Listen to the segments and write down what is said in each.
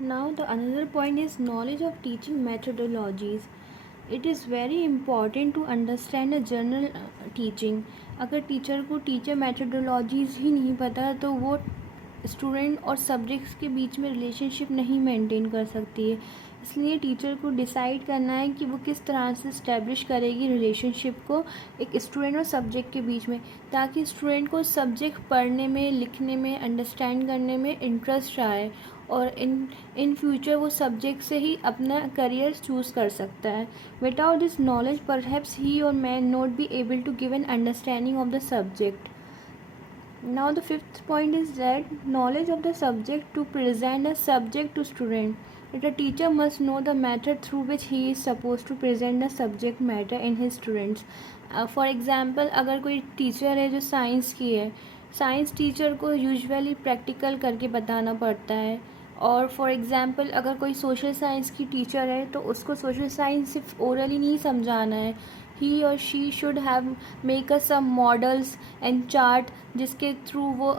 Now the another point is knowledge of teaching methodologies. It is very important to understand a general teaching. अगर teacher को teacher methodologies ही नहीं पता तो वो student और subjects के बीच में रिलेशनशिप नहीं मेंटेन कर सकती है. इसलिए टीचर को डिसाइड करना है कि वो किस तरह से इस्टेब्लिश करेगी रिलेशनशिप को एक स्टूडेंट और सब्जेक्ट के बीच में, ताकि स्टूडेंट को सब्जेक्ट पढ़ने में, लिखने में, अंडरस्टैंड करने में इंटरेस्ट आए और इन फ्यूचर वो सब्जेक्ट से ही अपना करियर चूज़ कर सकता है. विदाउट दिस नॉलेज परहैप्स ही और may not be able to give an understanding of the subject. Now the fifth point is that knowledge of the subject to present a subject to student. That a teacher must know the method through which he is supposed to present the subject matter in his students. For example, अगर कोई teacher है जो science की है, science teacher को usually practical करके बताना पड़ता है. और फॉर एग्ज़ाम्पल अगर कोई सोशल साइंस की टीचर है तो उसको सोशल साइंस सिर्फ ओरली नहीं समझाना है. ही और she should have make a some models and chart जिसके थ्रू वो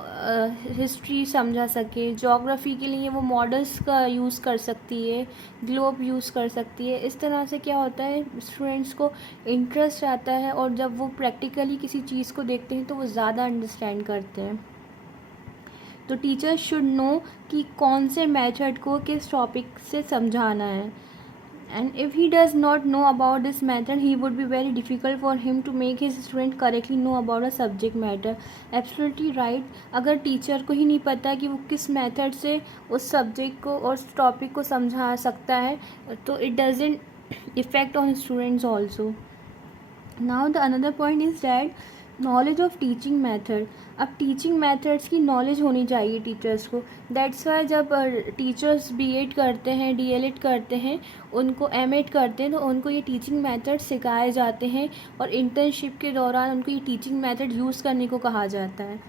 हिस्ट्री समझा सके. जोग्राफ़ी के लिए वो मॉडल्स का यूज़ कर सकती है, ग्लोब यूज़ कर सकती है. इस तरह से क्या होता है, स्टूडेंट्स को इंटरेस्ट आता है और जब वो प्रैक्टिकली किसी चीज़ को देखते हैं तो वो ज़्यादा अंडरस्टैंड करते हैं. तो टीचर शुड नो कि कौन से मेथड को किस टॉपिक से समझाना है. And if he does not know about this matter he would be very difficult for him to make his student correctly know about a subject matter. Absolutely right. अगर teacher को ही नहीं पता कि वो किस मेथड से उस सब्जेक्ट को और उस टॉपिक को समझा सकता है तो it doesn't effect on students also. Now the another point is that knowledge of teaching method. अब टीचिंग मेथड्स की नॉलेज होनी चाहिए टीचर्स को. दैट्स वाई जब टीचर्स बीएड करते हैं, डीएलएड करते हैं, उनको एमएड करते हैं तो उनको ये टीचिंग मेथड सिखाए जाते हैं और इंटर्नशिप के दौरान उनको ये टीचिंग मेथड यूज़ करने को कहा जाता है.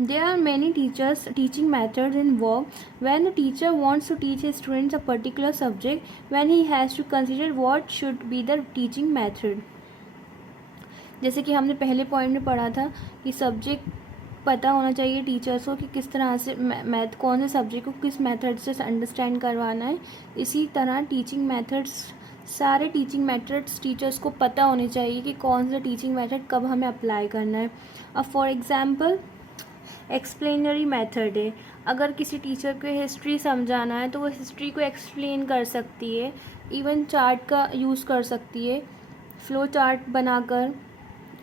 There are many teaching methods involved when the teacher wants to teach his students a particular subject, when he has to consider what should be the teaching method. जैसे कि हमने पहले point में पढ़ा था कि सब्जेक्ट पता होना चाहिए टीचर्स को कि किस तरह से मैथ कौन से सब्जेक्ट को किस मेथड से अंडरस्टैंड करवाना है. इसी तरह टीचिंग मेथड्स, सारे टीचिंग मेथड्स टीचर्स को पता होने चाहिए कि कौन सा टीचिंग मेथड कब हमें अप्लाई करना है. अब फॉर एग्ज़ाम्पल एक्सप्लेनरी मेथड है. अगर किसी टीचर को हिस्ट्री समझाना है तो वो हिस्ट्री को एक्सप्लेन कर सकती है. इवन चार्ट का यूज़ कर सकती है, फ्लो चार्ट बनाकर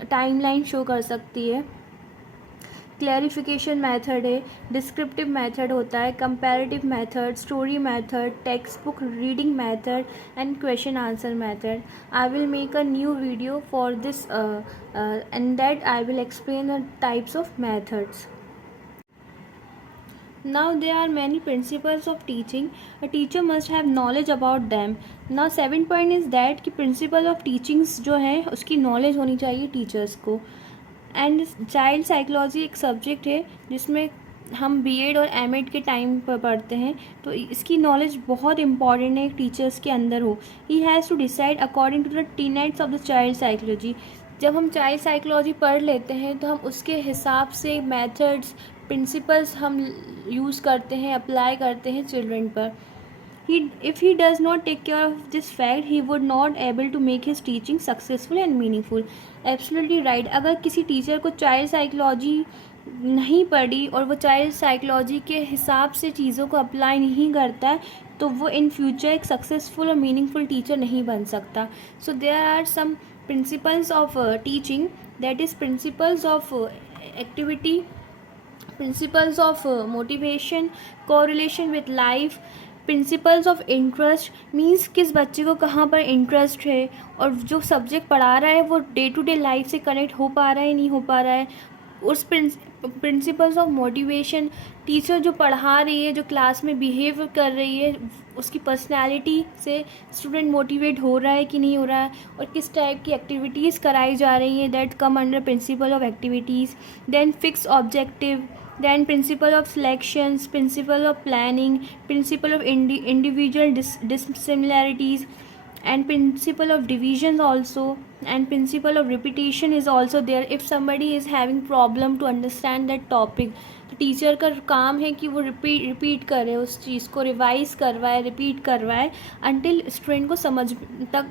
टाइमलाइन शो कर सकती है. क्लैरिफिकेशन मेथड है. डिस्क्रिप्टिव मेथड होता है, comparative method, story method, text book reading method and question answer method. I will make a new video for this and that I will explain the types of methods. Now there are many principles of teaching. A teacher must have knowledge about them. Now 7 point is that कि principle of teachings जो है उसकी knowledge होनी चाहिए teachers को. And child psychology एक subject है जिसमें हम बीएड और एमएड के टाइम पर पढ़ते हैं, तो इसकी नॉलेज बहुत इंपॉर्टेंट है टीचर्स के अंदर हो. He has to decide according to the tenets of the child psychology. जब हम चाइल्ड साइकोलॉजी पढ़ लेते हैं तो हम उसके हिसाब से मेथड्स, प्रिंसिपल्स हम यूज़ करते हैं, अप्लाई करते हैं चिल्ड्रन पर. If he does not take care of this fact, he would not able to make his teaching successful and meaningful. Absolutely right. अगर किसी टीचर को चाइल्ड साइकोलॉजी नहीं पढ़ी और वो चाइल्ड साइकोलॉजी के हिसाब से चीज़ों को अप्लाई नहीं करता है तो वो इन फ्यूचर एक सक्सेसफुल और मीनिंगफुल टीचर नहीं बन सकता. So there are some principles of teaching, that is principles of activity, principles of motivation, correlation with life, principles of interest means किस बच्चे को कहाँ पर इंटरेस्ट है और जो सब्जेक्ट पढ़ा रहा है वो डे टू डे लाइफ से कनेक्ट हो पा रहा है नहीं हो पा रहा है. उस प्रिंसिपल्स ऑफ मोटिवेशन, टीचर जो पढ़ा रही है, जो क्लास में बिहेव कर रही है, उसकी पर्सनैलिटी से स्टूडेंट मोटिवेट हो रहा है कि नहीं हो रहा है और किस टाइप की एक्टिविटीज़ कराई जा रही हैं, that come under principle of activities. Then fix objective, then principle of selections, principle of planning, principle of individual dissimilarities, and principle of division also, and principle of repetition is also there. If somebody is having problem to understand that topic, the teacher का काम है कि वो repeat करे, उस चीज़ को revise करवाए, repeat करवाए अंटिल स्टूडेंट को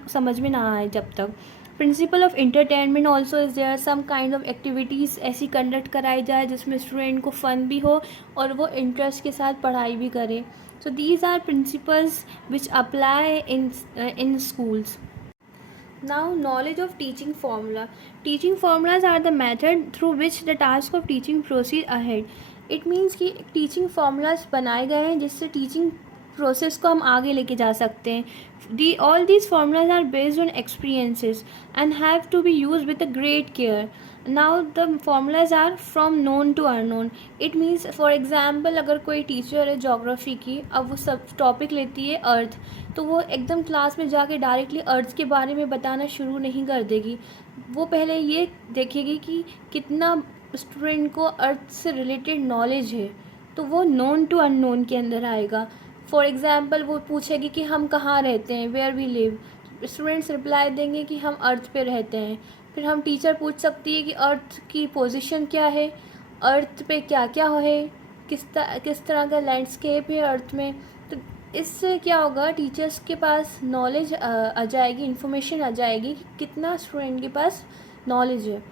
समझ में ना आए जब तक। Principle of entertainment also is there, some kind of activities ऐसी कंडक्ट कराई जाए जिसमें स्टूडेंट को फ़न भी हो और वो इंटरेस्ट के साथ पढ़ाई भी करे। So these are principles which apply in schools. Now, knowledge of teaching formula. Teaching formulas are the method through which the task of teaching proceed ahead. It means कि teaching formulas बनाए गए हैं जिससे teaching process को हम आगे लेके जा सकते हैं. All these formulas are based on experiences and have to be used with a great care. Now the formulas are from known to unknown. It means for example अगर कोई टीचर है जोग्राफ़ी की, अब वो सब टॉपिक लेती है अर्थ, तो वो एकदम क्लास में जाके डायरेक्टली अर्थ के बारे में बताना शुरू नहीं कर देगी. वो पहले ये देखेगी कि कितना स्टूडेंट को अर्थ से रिलेटेड नॉलेज है, तो वो नोन टू अननोन के अंदर आएगा. फॉर एग्ज़ाम्पल वो पूछेगी कि हम कहाँ रहते हैं, where we live. Students reply देंगे कि हम अर्थ पे रहते हैं. फिर हम टीचर पूछ सकती है कि अर्थ की पोजीशन क्या है, अर्थ पे क्या क्या है, किस तरह का लैंडस्केप है अर्थ में. तो इससे क्या होगा, टीचर्स के पास नॉलेज आ जाएगी, इन्फॉर्मेशन आ जाएगी कि कितना स्टूडेंट के पास नॉलेज है.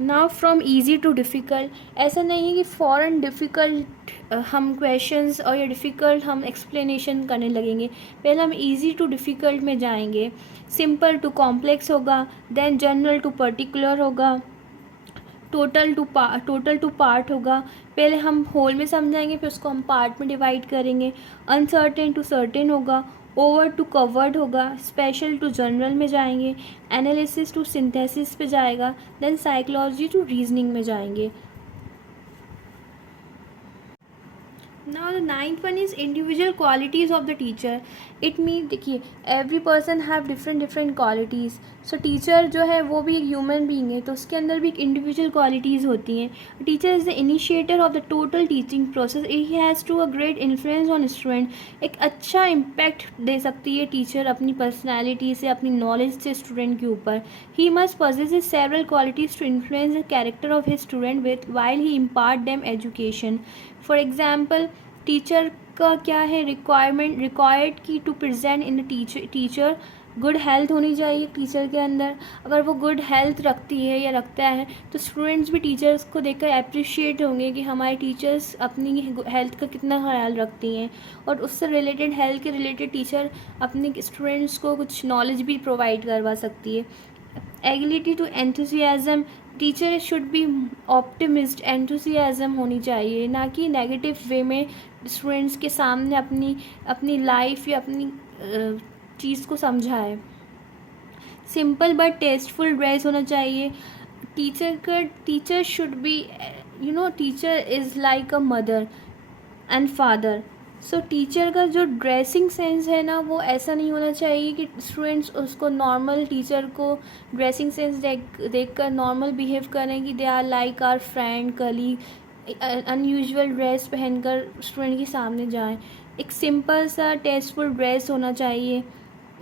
Now from easy too difficult, ऐसा नहीं है कि फ़ौरन डिफ़िकल्ट हम क्वेश्चंस और या डिफ़िकल्ट हम एक्सप्लेनेशन करने लगेंगे. पहले हम इजी टू डिफ़िकल्ट में जाएंगे. सिंपल टू कॉम्प्लेक्स होगा, देन जनरल टू पर्टिकुलर होगा, टोटल टू पार्ट होगा. पहले हम होल में समझाएंगे, फिर उसको हम पार्ट में डिवाइड करेंगे. अनसर्टेन टू सर्टेन होगा, ओवर टू कवर्ड होगा, स्पेशल टू जनरल में जाएंगे, एनालिसिस टू सिंथेसिस पे जाएगा, देन साइकोलॉजी टू रीजनिंग में जाएंगे. Now the ninth one is individual qualities of the teacher. It means देखिए every person have different qualities. So teacher जो है वो भी एक human being है, तो उसके अंदर भी एक individual qualities होती हैं. Teacher is the initiator of the total teaching process. He has to a great influence on student. एक अच्छा impact दे सकती है टीचर अपनी personality से, अपनी knowledge से student के ऊपर. He must possess several qualities to influence the character of his student with while he impart them education. For example teacher का क्या है रिक्वायर्ड की to present in teacher good health होनी चाहिए टीचर के अंदर. अगर वो गुड हेल्थ रखती है या रखता है तो स्टूडेंट्स भी टीचर्स को देखकर अप्रिशिएट होंगे कि हमारे टीचर्स अपनी हेल्थ का कितना ख्याल रखती हैं, और उससे रिलेटेड हेल्थ के रिलेटेड टीचर अपने स्टूडेंट्स को कुछ नॉलेज भी प्रोवाइड करवा सकती है. Ability to enthusiasm, teacher should be optimist. Enthusiasm होनी चाहिए, ना कि नेगेटिव वे में स्टूडेंट्स के सामने अपनी लाइफ या अपनी चीज़ को समझाए. सिंपल बट टेस्टफुल ड्रेस होना चाहिए. Teacher should B teacher is like a mother and father. So teacher का जो ड्रेसिंग सेंस है ना, वो ऐसा नहीं होना चाहिए कि स्टूडेंट्स उसको नॉर्मल टीचर को ड्रेसिंग सेंस देख कर नॉर्मल बिहेव करें कि they are like our friend colleague, unusual dress पहनकर स्टूडेंट के सामने जाएं. एक सिंपल सा टेस्टफुल ड्रेस होना चाहिए.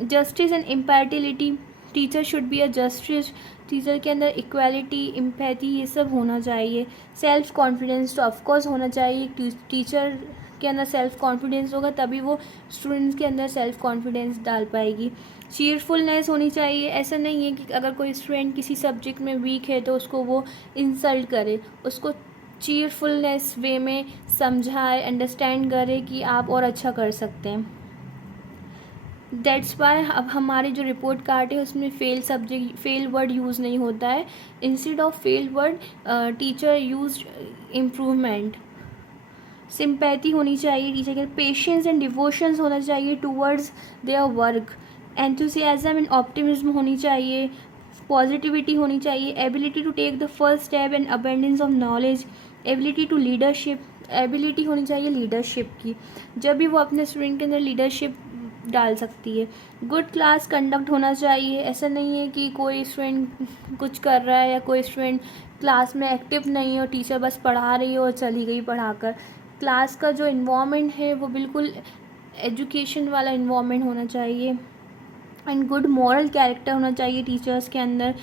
Justice and impartiality, teacher should be a justice. Teacher के अंदर इक्वालिटी, एम्पैथी, ये सब होना चाहिए. सेल्फ कॉन्फिडेंस तो ऑफकोर्स होना चाहिए. टीचर के अंदर सेल्फ कॉन्फिडेंस होगा तभी वो स्टूडेंट्स के अंदर सेल्फ कॉन्फिडेंस डाल पाएगी. चीयरफुलनेस होनी चाहिए. ऐसा नहीं है कि अगर कोई स्टूडेंट किसी सब्जेक्ट में वीक है तो उसको वो इंसल्ट करे, उसको चीयरफुलनेस वे में समझाए, अंडरस्टैंड करे कि आप और अच्छा कर सकते हैं. दैट्स वाई अब हमारे जो रिपोर्ट कार्ड है उसमें फेल वर्ड यूज़ नहीं होता है. Instead of fail word teacher use improvement. Sympathy होनी चाहिए टीचर के. पेशेंस एंड डिवोशंस होना चाहिए towards their work. Enthusiasm and optimism होनी चाहिए. पॉजिटिविटी होनी चाहिए. Ability to take the first step and abundance of knowledge. Ability to leadership, ability होनी चाहिए लीडरशिप की, जब भी वो अपने स्टूडेंट के अंदर लीडरशिप डाल सकती है. गुड क्लास कंडक्ट होना चाहिए. ऐसा नहीं है कि कोई स्टूडेंट कुछ कर रहा है या कोई स्टूडेंट क्लास में एक्टिव नहीं है और टीचर बस पढ़ा रही है और चली गई पढ़ाकर. क्लास का जो इन्वामेंट है वो बिल्कुल एजुकेशन वाला इन्वामेंट होना चाहिए. एंड गुड मॉरल कैरेक्टर होना चाहिए टीचर्स के अंदर.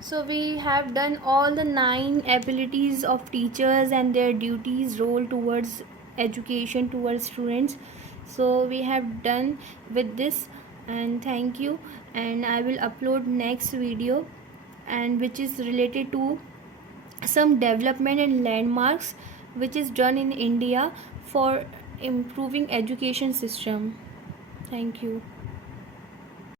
So we have done all the 9 abilities of teachers and their duties role towards education towards students. So we have done with this, and thank you. And I will upload next video, and which is related to some development and landmarks which is done in India for improving education system. Thank you.